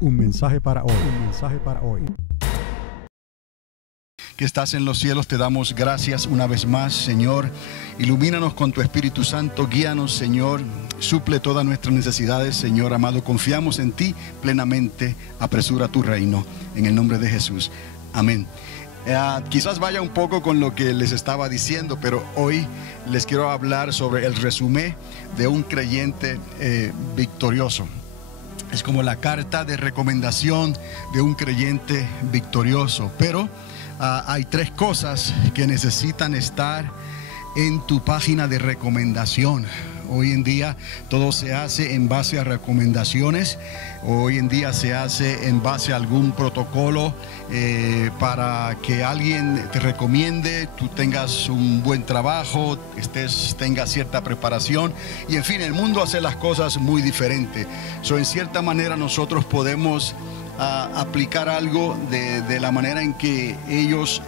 Un mensaje para hoy. Un mensaje para hoy. Que estás en los cielos, te damos gracias una vez más, Señor. Ilumínanos con tu Espíritu Santo, guíanos, Señor. Suple todas nuestras necesidades, Señor amado. Confiamos en ti plenamente. Apresura tu reino. En el nombre de Jesús. Amén. Quizás vaya un poco con lo que les estaba diciendo, pero hoy les quiero hablar sobre el resumen de un creyente victorioso. Es como la carta de recomendación de un creyente victorioso. Pero hay tres cosas que necesitan estar en tu página de recomendación. Hoy en día todo se hace en base a recomendaciones. Hoy en día se hace en base a algún protocolo para que alguien te recomiende, tú tengas un buen trabajo, tengas cierta preparación. Y en fin, el mundo hace las cosas muy diferentes. En cierta manera nosotros podemos aplicar algo de la manera en que ellos,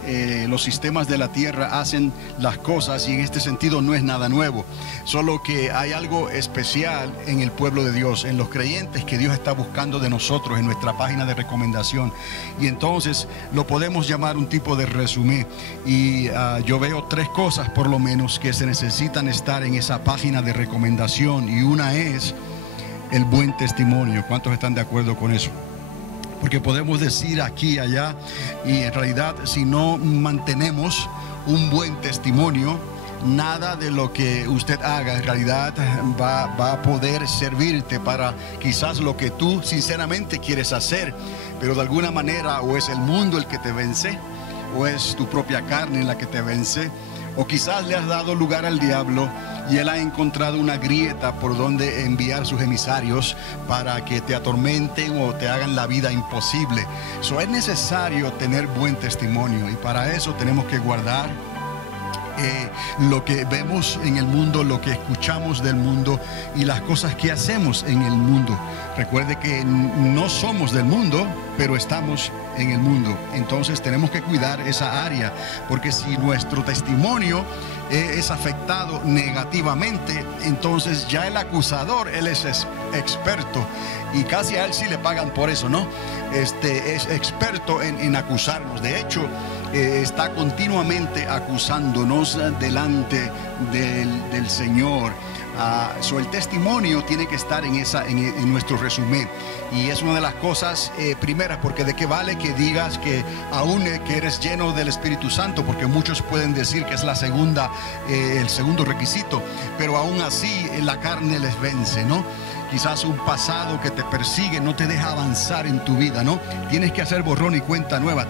los sistemas de la tierra hacen las cosas, y en este sentido no es nada nuevo, solo que hay algo especial en el pueblo de Dios, en los creyentes que Dios está buscando de nosotros en nuestra página de recomendación, y entonces lo podemos llamar un tipo de resumen. Y yo veo tres cosas por lo menos que se necesitan estar en esa página de recomendación, y una es el buen testimonio. ¿Cuántos están de acuerdo con eso? Porque podemos decir aquí y allá, y en realidad si no mantenemos un buen testimonio, nada de lo que usted haga en realidad va a poder servirte para quizás lo que tú sinceramente quieres hacer. Pero de alguna manera o es el mundo el que te vence, o es tu propia carne la que te vence, o quizás le has dado lugar al diablo y él ha encontrado una grieta por donde enviar sus emisarios para que te atormenten o te hagan la vida imposible. Es necesario tener buen testimonio, y para eso tenemos que guardar lo que vemos en el mundo, lo que escuchamos del mundo y las cosas que hacemos en el mundo. Recuerde que no somos del mundo, pero estamos en el mundo. Entonces tenemos que cuidar esa área, porque si nuestro testimonio es afectado negativamente, entonces ya el acusador, él es experto, y casi a él sí le pagan por eso, ¿no? Es experto en acusarnos. De hecho, está continuamente acusándonos delante del Señor. El testimonio tiene que estar en nuestro resumen, y es una de las cosas primeras, porque de qué vale que digas que aún que eres lleno del Espíritu Santo, porque muchos pueden decir que es el segundo requisito, pero aún así la carne les vence, ¿no? Quizás un pasado que te persigue no te deja avanzar en tu vida, ¿no? Tienes que hacer borrón y cuenta nueva.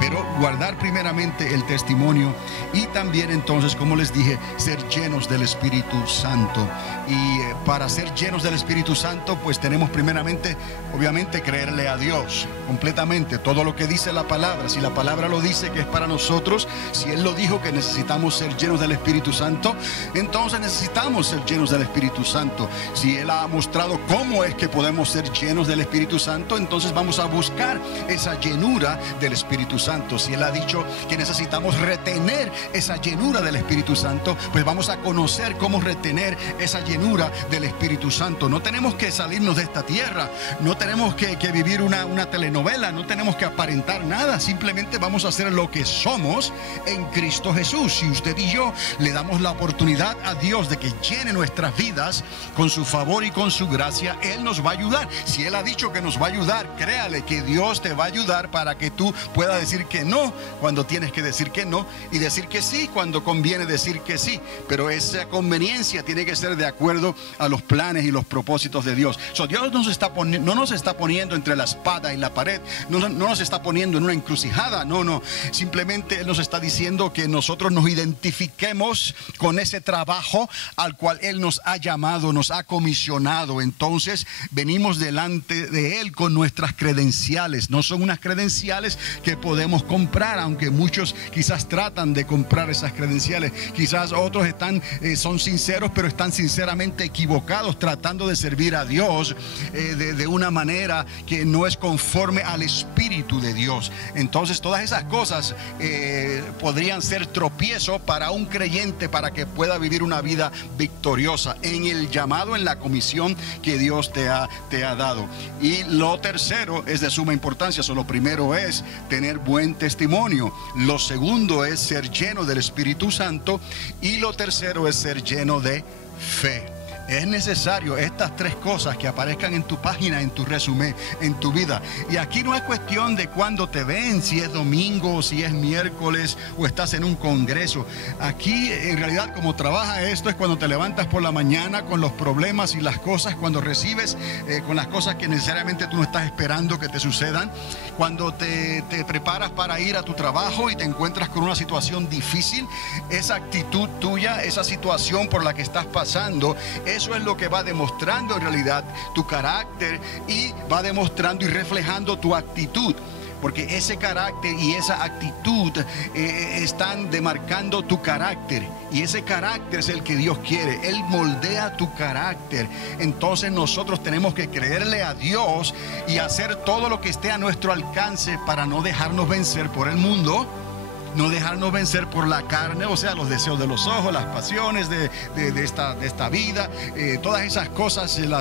Pero guardar primeramente el testimonio, y también entonces, como les dije, ser llenos del Espíritu Santo. Y para ser llenos del Espíritu Santo, pues tenemos primeramente, obviamente, creerle a Dios completamente. Todo lo que dice la palabra, si la palabra lo dice que es para nosotros, si Él lo dijo que necesitamos ser llenos del Espíritu Santo, entonces necesitamos ser llenos del Espíritu Santo. Si Él ha mostrado cómo es que podemos ser llenos del Espíritu Santo, entonces vamos a buscar esa llenura del Espíritu Santo. Si Él ha dicho que necesitamos retener esa llenura del Espíritu Santo, pues vamos a conocer cómo retener esa llenura del Espíritu Santo. No tenemos que salirnos de esta tierra, no tenemos que vivir una telenovela, no tenemos que aparentar nada. Simplemente vamos a hacer lo que somos en Cristo Jesús. Si usted y yo le damos la oportunidad a Dios de que llene nuestras vidas con su favor y con su gracia, Él nos va a ayudar. Si Él ha dicho que nos va a ayudar, créale que Dios te va a ayudar para que tú puedas decir que no cuando tienes que decir que no, y decir que sí cuando conviene decir que sí. Pero esa conveniencia tiene que ser de acuerdo a los planes y los propósitos de Dios. Dios no nos está poniendo entre la espada y la pared, no nos está poniendo en una encrucijada, no. Simplemente Él nos está diciendo que nosotros nos identifiquemos con ese trabajo al cual Él nos ha llamado, nos ha comisionado. Entonces venimos delante de Él con nuestras credenciales. No son unas credenciales que podemos comprar, aunque muchos quizás tratan de comprar esas credenciales. Quizás otros son sinceros, pero están sinceramente equivocados, tratando de servir a Dios de una manera que no es conforme al Espíritu de Dios. Entonces todas esas cosas podrían ser tropiezo para un creyente, para que pueda vivir una vida victoriosa. En el llamado en la comisión que Dios te ha dado. Y lo tercero es de suma importancia. Lo primero es tener buen testimonio. Lo segundo es ser lleno del Espíritu Santo. Y lo tercero es ser lleno de fe. Es necesario estas tres cosas que aparezcan en tu página, en tu resumen, en tu vida. Y aquí no es cuestión de cuándo te ven, si es domingo, si es miércoles o estás en un congreso. Aquí en realidad como trabaja esto es cuando te levantas por la mañana con los problemas y las cosas, cuando recibes con las cosas que necesariamente tú no estás esperando que te sucedan, cuando te preparas para ir a tu trabajo y te encuentras con una situación difícil. Esa actitud tuya, esa situación por la que estás pasando, eso es lo que va demostrando en realidad tu carácter y va demostrando y reflejando tu actitud. Porque ese carácter y esa actitud están demarcando tu carácter. Y ese carácter es el que Dios quiere. Él moldea tu carácter. Entonces nosotros tenemos que creerle a Dios y hacer todo lo que esté a nuestro alcance para no dejarnos vencer por el mundo. No dejarnos vencer por la carne, o sea, los deseos de los ojos, las pasiones de esta vida, todas esas cosas, el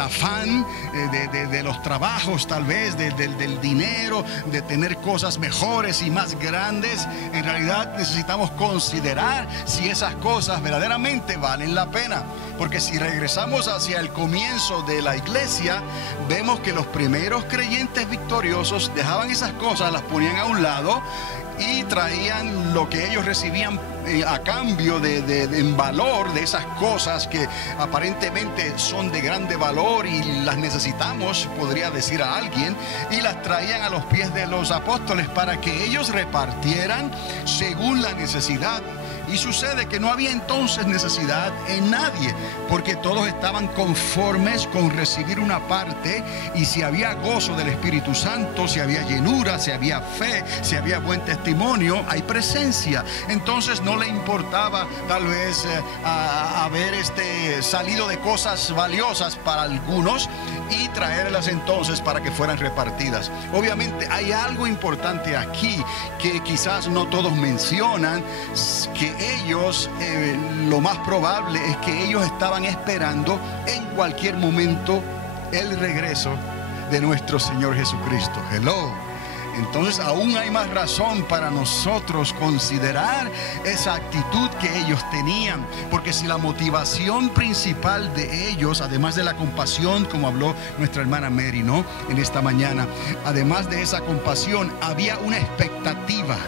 afán de los trabajos tal vez, del dinero, de tener cosas mejores y más grandes. En realidad necesitamos considerar si esas cosas verdaderamente valen la pena. Porque si regresamos hacia el comienzo de la iglesia, vemos que los primeros creyentes victoriosos dejaban esas cosas, las ponían a un lado y traían lo que ellos recibían a cambio en valor de esas cosas que aparentemente son de grande valor y las necesitamos, podría decir a alguien, y las traían a los pies de los apóstoles para que ellos repartieran según la necesidad. Y sucede que no había entonces necesidad en nadie, porque todos estaban conformes con recibir una parte. Y si había gozo del Espíritu Santo, si había llenura, si había fe, si había buen testimonio, hay presencia. Entonces no le importaba tal vez haber salido de cosas valiosas para algunos y traerlas entonces para que fueran repartidas. Obviamente hay algo importante aquí que quizás no todos mencionan, que ellos, lo más probable es que ellos estaban esperando en cualquier momento el regreso de nuestro Señor Jesucristo. Hello. Entonces aún hay más razón para nosotros considerar esa actitud que ellos tenían, porque si la motivación principal de ellos, además de la compasión, como habló nuestra hermana Mary, ¿no?, en esta mañana, además de esa compasión, había una expectativa.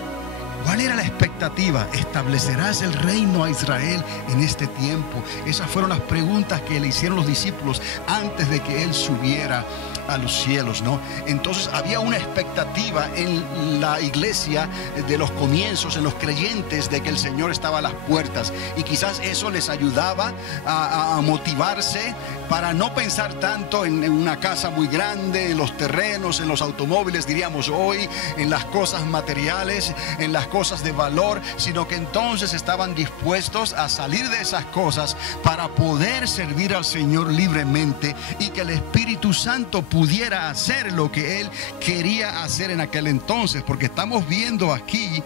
¿Cuál era la expectativa? ¿Establecerás el reino a Israel en este tiempo? Esas fueron las preguntas que le hicieron los discípulos antes de que Él subiera a los cielos, ¿no? Entonces había una expectativa en la iglesia de los comienzos, en los creyentes, de que el Señor estaba a las puertas. Y quizás eso les ayudaba a motivarse para no pensar tanto en una casa muy grande, en los terrenos, en los automóviles, diríamos hoy, en las cosas materiales, en las cosas de valor, sino que entonces estaban dispuestos a salir de esas cosas para poder servir al Señor libremente y que el Espíritu Santo pudiera hacer lo que Él quería hacer en aquel entonces. Porque estamos viendo aquí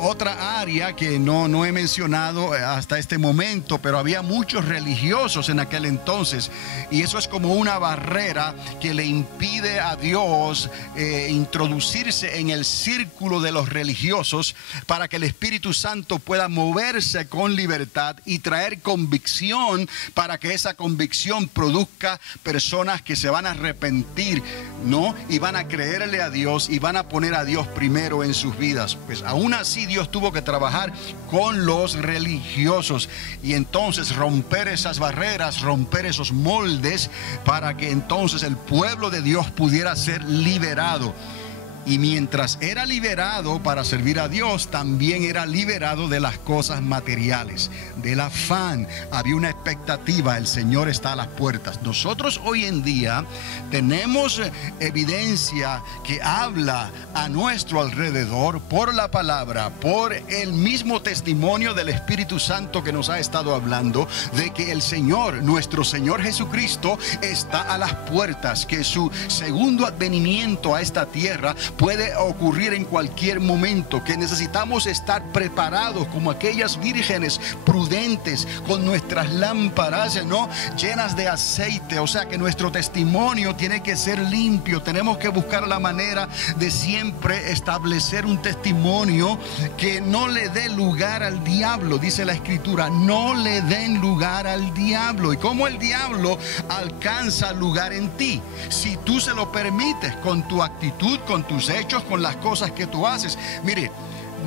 otra área que no he mencionado hasta este momento, pero había muchos religiosos en aquel entonces, y eso es como una barrera que le impide a Dios introducirse en el círculo de los religiosos para que el Espíritu Santo pueda moverse con libertad y traer convicción, para que esa convicción produzca personas que se van a arrepentir, ¿no?, y van a creerle a Dios y van a poner a Dios primero en sus vidas. Pues aún así Dios tuvo que trabajar con los religiosos y entonces romper esas barreras, romper esos moldes, para que entonces el pueblo de Dios pudiera ser liberado. Y mientras era liberado para servir a Dios, también era liberado de las cosas materiales, del afán. Había una expectativa, el Señor está a las puertas. Nosotros hoy en día tenemos evidencia que habla a nuestro alrededor por la palabra, por el mismo testimonio del Espíritu Santo que nos ha estado hablando, de que el Señor, nuestro Señor Jesucristo, está a las puertas, que su segundo advenimiento a esta tierra puede ocurrir en cualquier momento, que necesitamos estar preparados como aquellas vírgenes prudentes con nuestras lámparas, ¿no?, llenas de aceite. O sea que nuestro testimonio tiene que ser limpio. Tenemos que buscar la manera de siempre establecer un testimonio que no le dé lugar al diablo. Dice la Escritura, no le den lugar al diablo. ¿Y cómo el diablo alcanza lugar en ti? Si tú se lo permites, con tu actitud, con tus hechos, con las cosas que tú haces. Mire,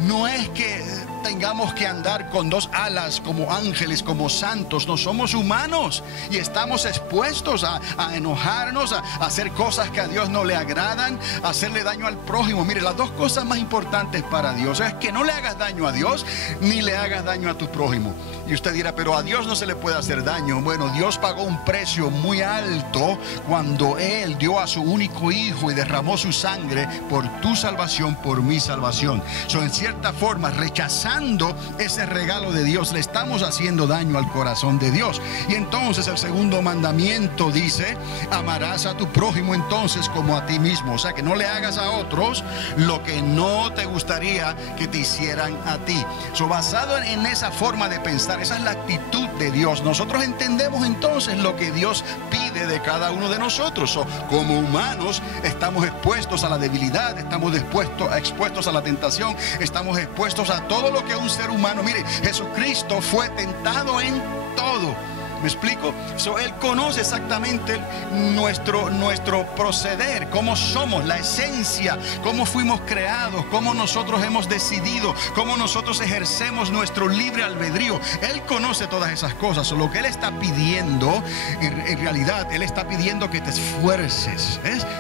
no es que tengamos que andar con dos alas como ángeles, como santos. No, somos humanos y estamos expuestos a enojarnos, a hacer cosas que a Dios no le agradan, a hacerle daño al prójimo. Mire, las dos cosas más importantes para Dios es que no le hagas daño a Dios ni le hagas daño a tu prójimo. Y usted dirá, pero a Dios no se le puede hacer daño. Bueno, Dios pagó un precio muy alto cuando Él dio a su único hijo y derramó su sangre por tu salvación, por mi salvación. En cierta forma, rechazando ese regalo de Dios, le estamos haciendo daño al corazón de Dios. Y entonces el segundo mandamiento dice, amarás a tu prójimo entonces como a ti mismo. O sea, que no le hagas a otros lo que no te gustaría que te hicieran a ti. Basado en esa forma de pensar, esa es la actitud de Dios. Nosotros entendemos entonces lo que Dios pide de cada uno de nosotros. Como humanos estamos expuestos a la debilidad, estamos expuestos a la tentación, estamos expuestos a todo lo que un ser humano. Mire, Jesucristo fue tentado en todo. ¿Me explico? Él conoce exactamente nuestro proceder, cómo somos, la esencia, cómo fuimos creados, cómo nosotros hemos decidido, cómo nosotros ejercemos nuestro libre albedrío. Él conoce todas esas cosas. Lo que Él está pidiendo, en realidad, Él está pidiendo que te esfuerces,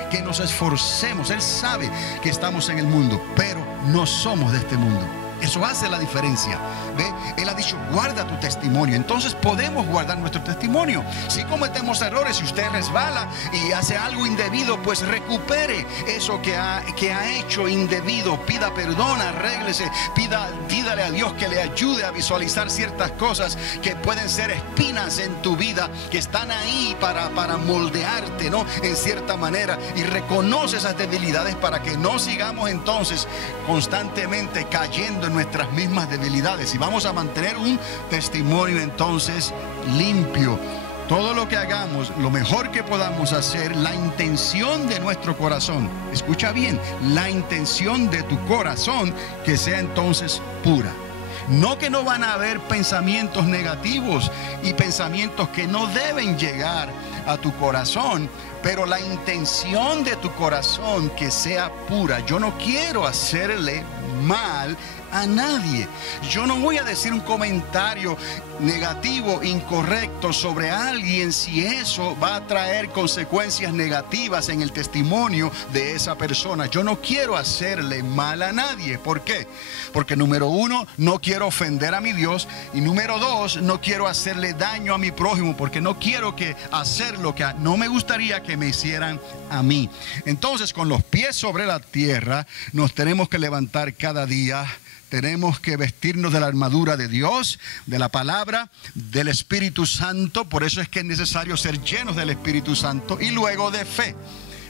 que nos esforcemos. Él sabe que estamos en el mundo, pero no somos de este mundo. Eso hace la diferencia. ¿Ve? Él ha dicho, guarda tu testimonio. Entonces podemos guardar nuestro testimonio. Si cometemos errores, si usted resbala y hace algo indebido, pues recupere eso que ha hecho indebido. Pida perdón, arréglese, pídale a Dios que le ayude a visualizar ciertas cosas que pueden ser espinas en tu vida, que están ahí para moldearte, ¿no?, en cierta manera. Y reconoce esas debilidades para que no sigamos entonces constantemente cayendo en nuestras mismas debilidades, y vamos a mantener un testimonio entonces limpio. Todo lo que hagamos, lo mejor que podamos hacer, la intención de nuestro corazón, escucha bien, la intención de tu corazón, que sea entonces pura. No que no van a haber pensamientos negativos y pensamientos que no deben llegar a tu corazón, pero la intención de tu corazón que sea pura. Yo no quiero hacerle mal a nadie. Yo no voy a decir un comentario negativo, incorrecto sobre alguien si eso va a traer consecuencias negativas en el testimonio de esa persona. Yo no quiero hacerle mal a nadie. ¿Por qué? Porque número uno, no quiero ofender a mi Dios, y número dos, no quiero hacerle daño a mi prójimo, porque no quiero hacer lo que no me gustaría que me hicieran a mí. Entonces, con los pies sobre la tierra, nos tenemos que levantar cada día. Tenemos que vestirnos de la armadura de Dios, de la palabra, del Espíritu Santo. Por eso es que es necesario ser llenos del Espíritu Santo, y luego de fe.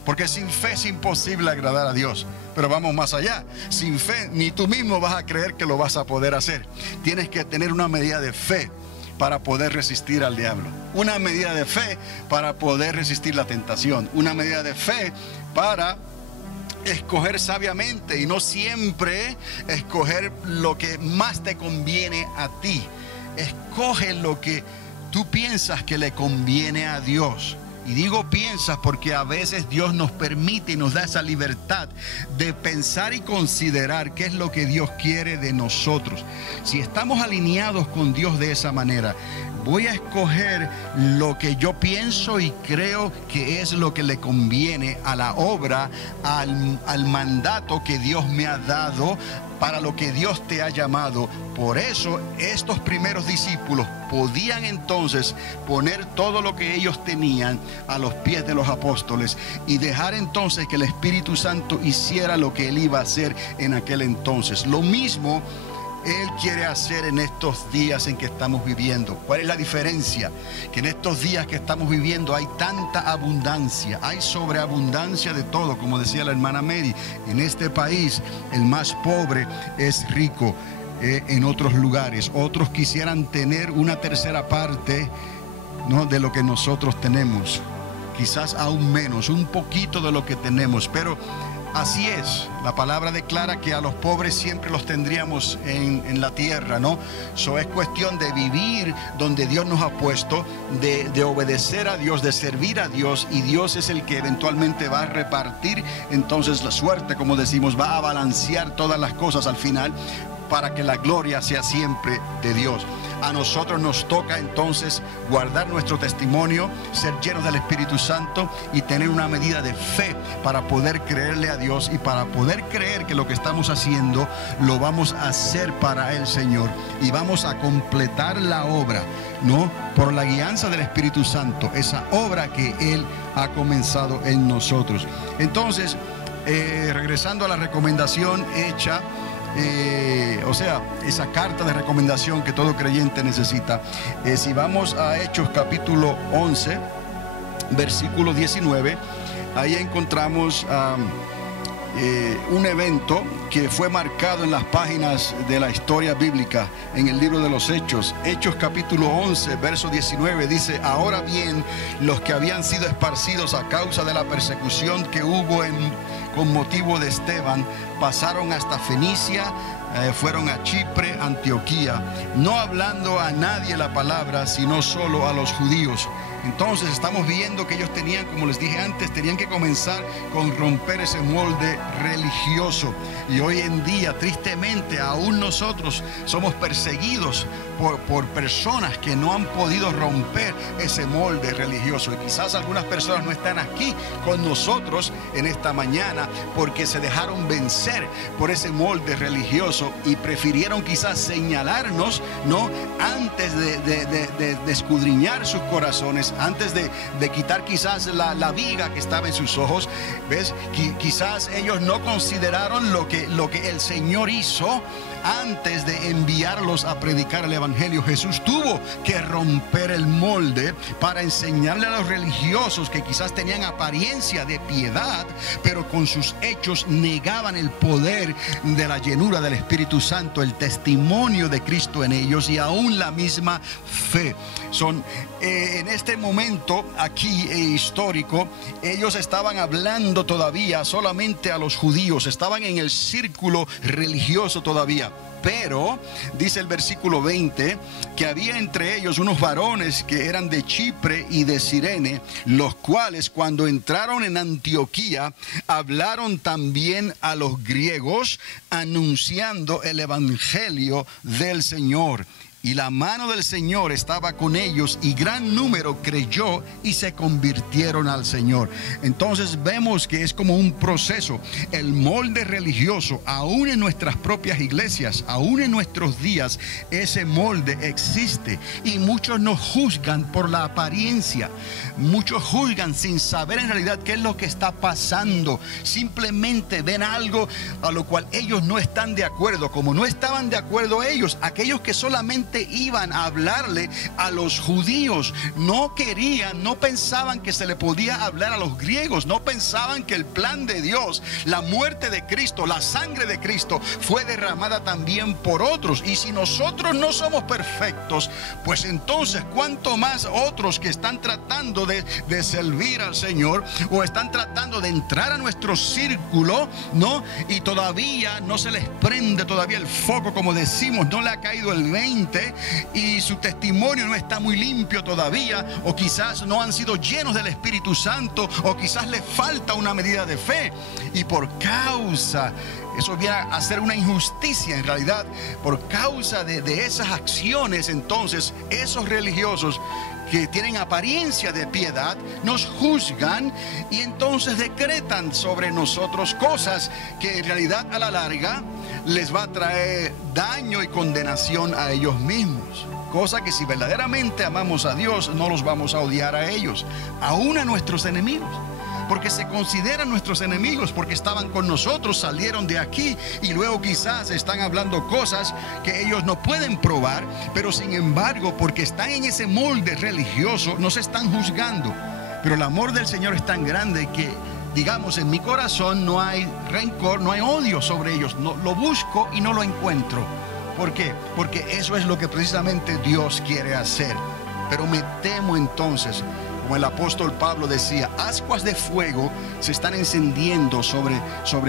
Porque sin fe es imposible agradar a Dios. Pero vamos más allá. Sin fe ni tú mismo vas a creer que lo vas a poder hacer. Tienes que tener una medida de fe para poder resistir al diablo. Una medida de fe para poder resistir la tentación. Una medida de fe para escoger sabiamente, y no siempre escoger lo que más te conviene a ti. Escoge lo que tú piensas que le conviene a Dios. Y digo piensas porque a veces Dios nos permite y nos da esa libertad de pensar y considerar qué es lo que Dios quiere de nosotros. Si estamos alineados con Dios de esa manera, voy a escoger lo que yo pienso y creo que es lo que le conviene a la obra, al mandato que Dios me ha dado, para lo que Dios te ha llamado. Por eso estos primeros discípulos podían entonces poner todo lo que ellos tenían a los pies de los apóstoles y dejar entonces que el Espíritu Santo hiciera lo que Él iba a hacer en aquel entonces. Lo mismo Él quiere hacer en estos días en que estamos viviendo. ¿Cuál es la diferencia? Que en estos días que estamos viviendo hay tanta abundancia, hay sobreabundancia de todo, como decía la hermana Mary. En este país el más pobre es rico. En otros lugares otros quisieran tener una tercera parte, ¿no?, de lo que nosotros tenemos, quizás aún menos, un poquito de lo que tenemos, pero así es. La palabra declara que a los pobres siempre los tendríamos en la tierra, ¿no? Eso es cuestión de vivir donde Dios nos ha puesto, de obedecer a Dios, de servir a Dios, y Dios es el que eventualmente va a repartir entonces la suerte, como decimos, va a balancear todas las cosas al final para que la gloria sea siempre de Dios. A nosotros nos toca entonces guardar nuestro testimonio, ser llenos del Espíritu Santo y tener una medida de fe para poder creerle a Dios y para poder creer que lo que estamos haciendo lo vamos a hacer para el Señor y vamos a completar la obra, ¿no?, por la guianza del Espíritu Santo, esa obra que Él ha comenzado en nosotros. Entonces, regresando a la recomendación hecha, esa carta de recomendación que todo creyente necesita. Si vamos a Hechos capítulo 11, versículo 19, ahí encontramos un evento que fue marcado en las páginas de la historia bíblica en el libro de los Hechos. Hechos capítulo 11, verso 19 dice: ahora bien, los que habían sido esparcidos a causa de la persecución que hubo con motivo de Esteban, pasaron hasta Fenicia, fueron a Chipre, Antioquía, no hablando a nadie la palabra, sino solo a los judíos. Entonces estamos viendo que ellos tenían, como les dije antes, tenían que comenzar con romper ese molde religioso. Y hoy en día, tristemente, aún nosotros somos perseguidos por personas que no han podido romper ese molde religioso. Y quizás algunas personas no están aquí con nosotros en esta mañana porque se dejaron vencer por ese molde religioso y prefirieron quizás señalarnos, ¿no?, antes de escudriñar sus corazones, antes de quitar quizás la viga que estaba en sus ojos. ¿Ves? Quizás ellos no consideraron lo que el Señor hizo antes de enviarlos a predicar el Evangelio. Jesús tuvo que romper el molde para enseñarle a los religiosos que quizás tenían apariencia de piedad, pero con sus hechos negaban el poder de la llenura del Espíritu Santo, el testimonio de Cristo en ellos y aún la misma fe. En este momento aquí histórico, ellos estaban hablando todavía solamente a los judíos, estaban en el círculo religioso todavía. Pero dice el versículo 20 que había entre ellos unos varones que eran de Chipre y de Cirene, los cuales cuando entraron en Antioquía hablaron también a los griegos anunciando el evangelio del Señor. Y la mano del Señor estaba con ellos y gran número creyó y se convirtieron al Señor. Entonces vemos que es como un proceso. El molde religioso, aún en nuestras propias iglesias, aún en nuestros días, ese molde existe. Y muchos nos juzgan por la apariencia. Muchos juzgan sin saber en realidad qué es lo que está pasando. Simplemente ven algo a lo cual ellos no están de acuerdo. Como no estaban de acuerdo ellos, aquellos que solamente iban a hablarle a los judíos, no querían, no pensaban que se le podía hablar a los griegos, no pensaban que el plan de Dios, la muerte de Cristo, la sangre de Cristo fue derramada también por otros. Y si nosotros no somos perfectos, pues entonces cuánto más otros que están tratando de servir al Señor o están tratando de entrar a nuestro círculo, ¿no? Y todavía no se les prende todavía el foco, como decimos, no le ha caído el 20 y su testimonio no está muy limpio todavía, o quizás no han sido llenos del Espíritu Santo, o quizás les falta una medida de fe, y por causa, eso viene a ser una injusticia en realidad, por causa de esas acciones, entonces esos religiosos que tienen apariencia de piedad nos juzgan y entonces decretan sobre nosotros cosas que en realidad a la larga les va a traer daño y condenación a ellos mismos. Cosa que si verdaderamente amamos a Dios, no los vamos a odiar a ellos, aún a nuestros enemigos. porque se consideran nuestros enemigos, porque estaban con nosotros, salieron de aquí y luego quizás están hablando cosas que ellos no pueden probar, pero sin embargo, porque están en ese molde religioso, nos están juzgando. Pero el amor del Señor es tan grande que, digamos, en mi corazón no hay rencor, no hay odio sobre ellos. No, lo busco y no lo encuentro. ¿Por qué? Porque eso es lo que precisamente Dios quiere hacer. Pero me temo entonces, como el apóstol Pablo decía, ascuas de fuego se están encendiendo sobre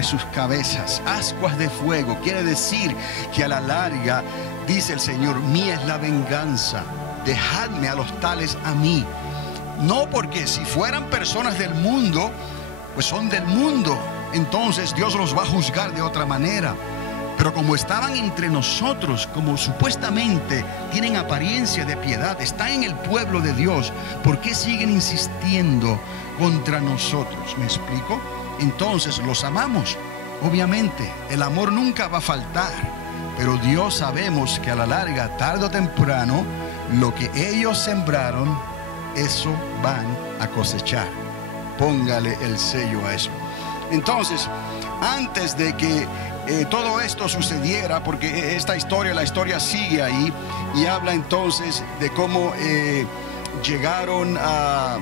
sus cabezas. Ascuas de fuego quiere decir que a la larga, dice el Señor, mía es la venganza, dejadme a los tales a mí. No, porque si fueran personas del mundo, pues son del mundo, entonces Dios los va a juzgar de otra manera. Pero como estaban entre nosotros, como supuestamente tienen apariencia de piedad, están en el pueblo de Dios, ¿por qué siguen insistiendo contra nosotros? ¿Me explico? Entonces los amamos. Obviamente, el amor nunca va a faltar, pero Dios sabemos que a la larga, tarde o temprano, lo que ellos sembraron, eso van a cosechar. Póngale el sello a eso. Entonces, antes de que todo esto sucediera, porque esta historia, la historia sigue ahí y habla entonces de cómo llegaron a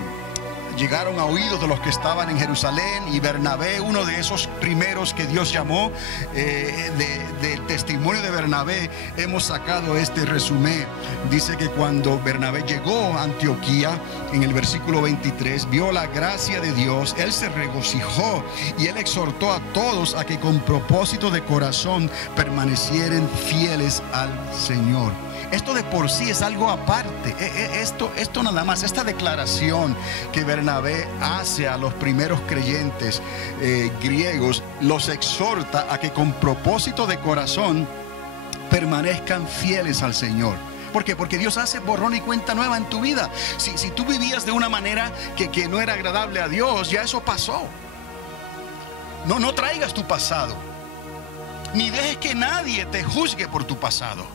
oídos de los que estaban en Jerusalén, y Bernabé, uno de esos primeros que Dios llamó, del testimonio de Bernabé hemos sacado este resumen. Dice que cuando Bernabé llegó a Antioquía, en el versículo 23, vio la gracia de Dios, él se regocijó y él exhortó a todos a que con propósito de corazón permanecieren fieles al Señor. Esto de por sí es algo aparte. Esto nada más, esta declaración que Bernabé hace a los primeros creyentes griegos, los exhorta a que con propósito de corazón permanezcan fieles al Señor. ¿Por qué? Porque Dios hace borrón y cuenta nueva en tu vida. Si tú vivías de una manera que no era agradable a Dios, ya eso pasó. No traigas tu pasado, ni dejes que nadie te juzgue por tu pasado.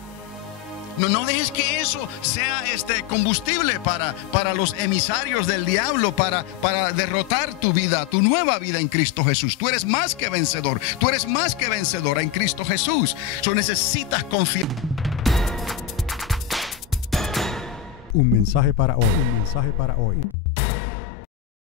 No dejes que eso sea combustible para los emisarios del diablo, para derrotar tu vida, tu nueva vida en Cristo Jesús. Tú eres más que vencedor, tú eres más que vencedora en Cristo Jesús. Necesitas confiar. Un mensaje para hoy. Un mensaje para hoy.